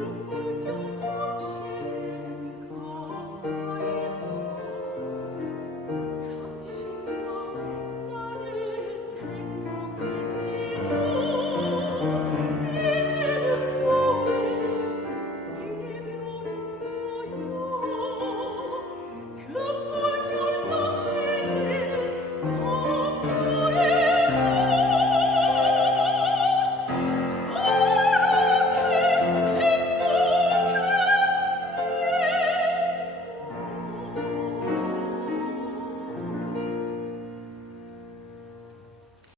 Thank you.